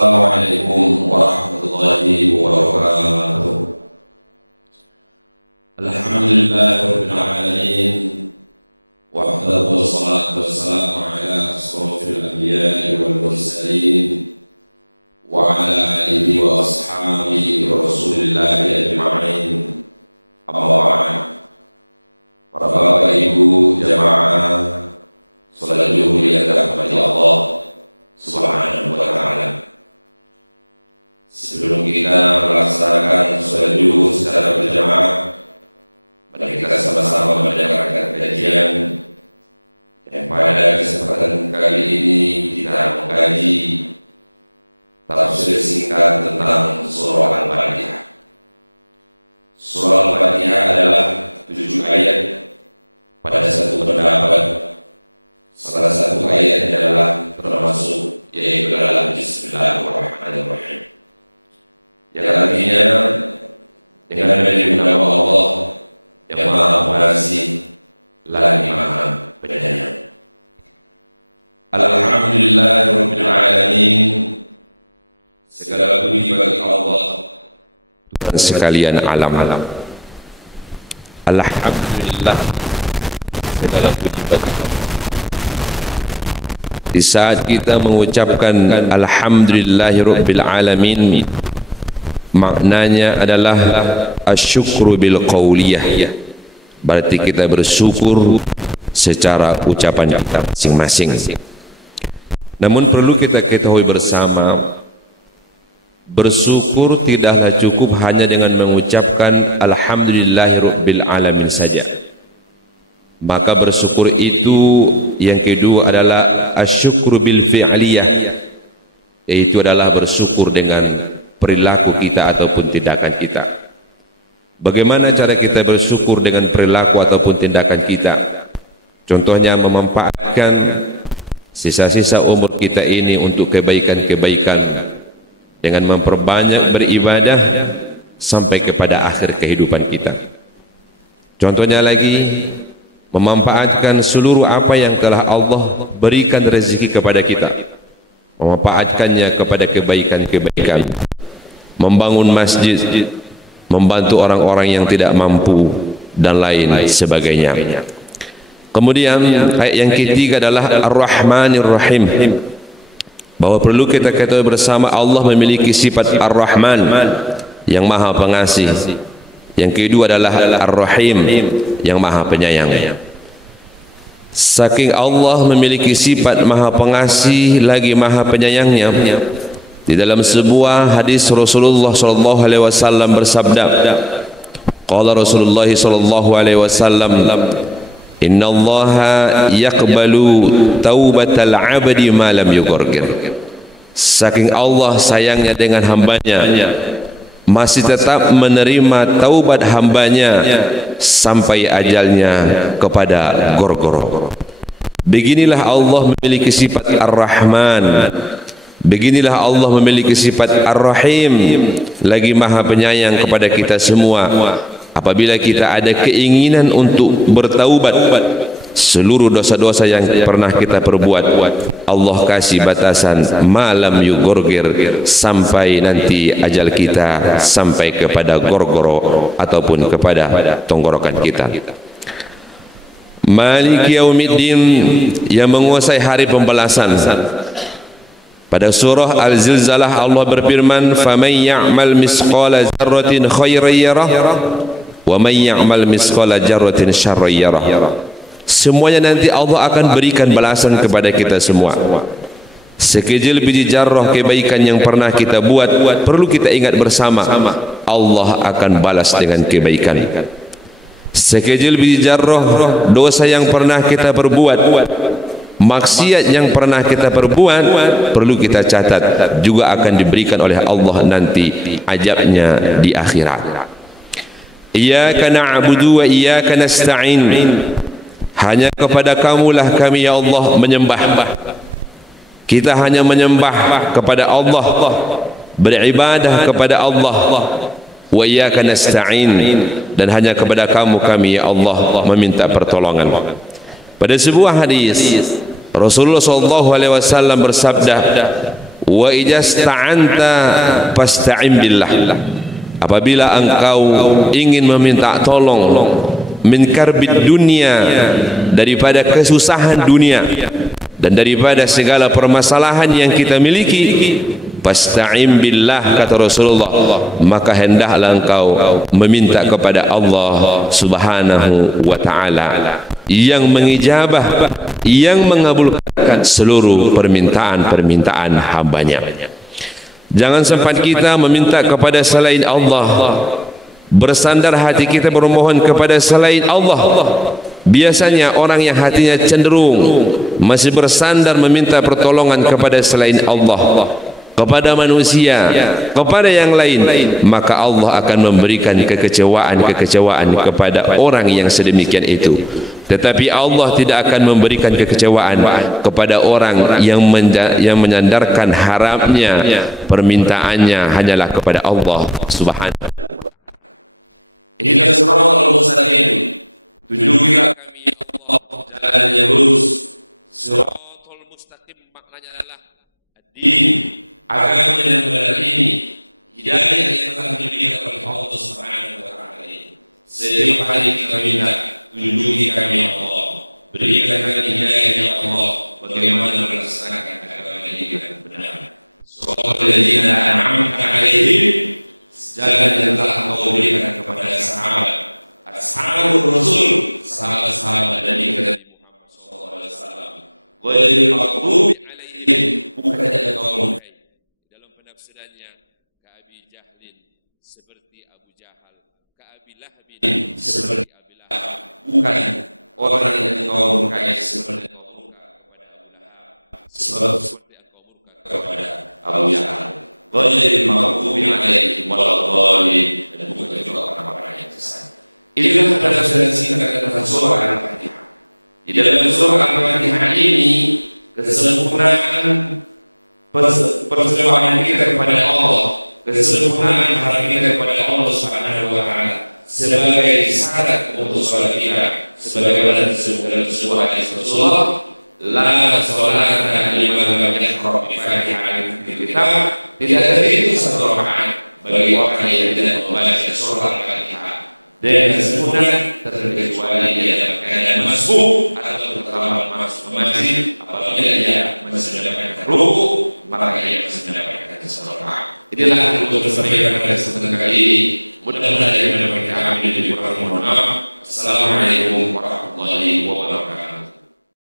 Assalamualaikum warahmatullahi wabarakatuh. Alhamdulillahirabbil alamin. Wa wassalatu wassalamu ala asrofil anbiya'i wal mursalin wa ala alihi wa ashabihi wa rasulillahi ajma'in. Amma ba'd. Para bapak ibu jamaah salat zuhur yang dirahmati Allah Subhanahu wa ta'ala. Sebelum kita melaksanakan salat zuhur secara berjamaah, mari kita sama-sama mendengarkan kajian yang pada kesempatan kali ini kita mengkaji tafsir singkat tentang surah Al-Fatihah. Surah Al-Fatihah adalah 7 ayat. Pada satu pendapat, salah satu ayat adalah termasuk, yaitu adalah Bismillahirrahmanirrahim, yang artinya dengan menyebut nama Allah yang Maha Pengasih lagi Maha Penyayang. Alhamdulillahirabbil alamin. Segala puji bagi Allah Tuhan sekalian alam-alam. Alhamdulillah, segala puji bagi Allah. Di saat kita mengucapkan Alhamdulillahirabbil alamin, maknanya adalah asyukru bil qauliyah. Berarti kita bersyukur secara ucapan kita masing-masing. Namun perlu kita ketahui bersama, bersyukur tidaklah cukup hanya dengan mengucapkan Alhamdulillahirabbil alamin saja. Maka bersyukur itu yang kedua adalah asyukru bil fi'liyah, yaitu adalah bersyukur dengan perilaku kita ataupun tindakan kita. Bagaimana cara kita bersyukur dengan perilaku ataupun tindakan kita? Contohnya memanfaatkan sisa-sisa umur kita ini untuk kebaikan-kebaikan dengan memperbanyak beribadah sampai kepada akhir kehidupan kita. Contohnya lagi, memanfaatkan seluruh apa yang telah Allah berikan rezeki kepada kita, memanfaatkannya kepada kebaikan-kebaikan, membangun masjid, membantu orang-orang yang tidak mampu, dan lain sebagainya. Kemudian ayat yang ketiga adalah Ar-Rahmanir Rahim, bahwa perlu kita ketahui bersama Allah memiliki sifat Ar-Rahman yang Maha Pengasih. Yang kedua adalah Ar-Rahim yang Maha Penyayang. Saking Allah memiliki sifat Maha Pengasih lagi Maha Penyayangnya, di dalam sebuah hadis Rasulullah sallallahu alaihi wasallam bersabda, qala Rasulullah sallallahu alaihi wasallam, innallaha yaqbalu taubatal 'abdi ma lam yughargir. Saking Allah sayangnya dengan hambanya, masih tetap menerima taubat hambanya sampai ajalnya kepada gor-gor. Beginilah Allah memiliki sifat Ar-Rahman, beginilah Allah memiliki sifat Ar-Rahim, lagi Maha Penyayang kepada kita semua. Apabila kita ada keinginan untuk bertaubat seluruh dosa-dosa yang pernah kita perbuat, Allah kasih batasan malam yugorgir, sampai nanti ajal kita sampai kepada gorgoro ataupun kepada tenggorokan kita. Maliki yaumiddin, yang menguasai hari pembalasan. Pada surah Al-Zilzalah Allah berfirman, faman ya'mal misqala dzarratin khairan yarah wa man ya'mal misqala dzarratin syarran yarah. Semuanya nanti Allah akan berikan balasan kepada kita semua. Sekecil biji zarrah kebaikan yang pernah kita buat, perlu kita ingat bersama, Allah akan balas dengan kebaikan. Sekecil biji zarrah dosa yang pernah kita perbuat, maksiat yang pernah kita perbuat, perlu kita catat, juga akan diberikan oleh Allah nanti ajabnya di akhirat. Iyyaka na'budu wa iyyaka nasta'in. Hanya kepada kamulah kami ya Allah menyembah. Kita hanya menyembah kepada Allah, beribadah kepada Allah. Wa iyyaka nasta'in, dan hanya kepada kamu kami ya Allah meminta pertolongan. Pada sebuah hadis Rasulullah SAW bersabda, Wa ijasta'anta fasta'in billah. Apabila engkau ingin meminta tolong min karbid dunia, daripada kesusahan dunia dan daripada segala permasalahan yang kita miliki, fasta'in billah, kata Rasulullah, maka hendaklah engkau meminta kepada Allah Subhanahu wa ta'ala yang mengijabah, yang mengabulkan seluruh permintaan-permintaan hambanya. Jangan sempat kita meminta kepada selain Allah, bersandar hati kita bermohon kepada selain Allah. Biasanya orang yang hatinya cenderung masih bersandar meminta pertolongan kepada selain Allah, kepada manusia, kepada yang lain, maka Allah akan memberikan kekecewaan kepada orang yang sedemikian itu. Tetapi Allah tidak akan memberikan kekecewaan kepada orang yang menyandarkan harapnya, permintaannya hanyalah kepada Allah Subhanahu wa ta'ala. Ihdinas siratal mustaqim, tunjukilah kami Allah jalan yang lurus. Siratal mustaqim maknanya adalah ad-din, agama yang benar ini, hidayah yang telah diberikan oleh Allah Subhanahu wa ta'ala ini. Setiap hari kita minta, tunjuki kami ya Allah, berikan kami hidayah ya Allah, bagaimana melaksanakan agama ini dengan benar. Siratal ladzina an'amta 'alaihim, jalan yang telah Engkau berikan kepada sahabat, ashabur rasul, sahabat-sahabat Nabi kita Muhammad sallallahu alaihi wasallam. Ghairil maghdubi 'alaihim, bukan yang Engkau murkai. Dalam penafsirannya, ka'abi jahlin, seperti Abu Jahal, ka'abi lahbin, seperti Abi Lahab. Bukan orang yang Engkau murkai seperti Engkau murka kepada Abu Lahab, seperti Engkau murka kepada Abu Jahal. Ghairil maghdubi 'alaihim waladdallin, dan bukan juga orang-orang yang sesat. Inilah penafsiran singkat dalam surah Al-Fatihah. Di dalam surah Al-Fatihah ini kesempurnaan persembahan kita kepada Allah, kesempurnaan harap kita kepada Allah Subhanahu wa ta'ala sebagai syarat untuk sholat kita, sebagaimana disebutkan dalam sebuah hadis Rasulullah, la sholata liman lam yaqra bi Fatihatil kitab, tidak ada itu satu rakaat bagi orang yang tidak membaca surah Al-Fatihah dengan sempurna, terkecuali dia dalam keadaan masbuk atau terlambat masuk ke masjid. Apabila dia masih mendapatkan ruku, maka dia masih mendapatkan satu rakaat. Inilah untuk bersampaikan pada kesempatan kali ini. Mudah-mudahan yang mendapat kami dari para mohon maaf. Assalamualaikum warahmatullahi wabarakatuh.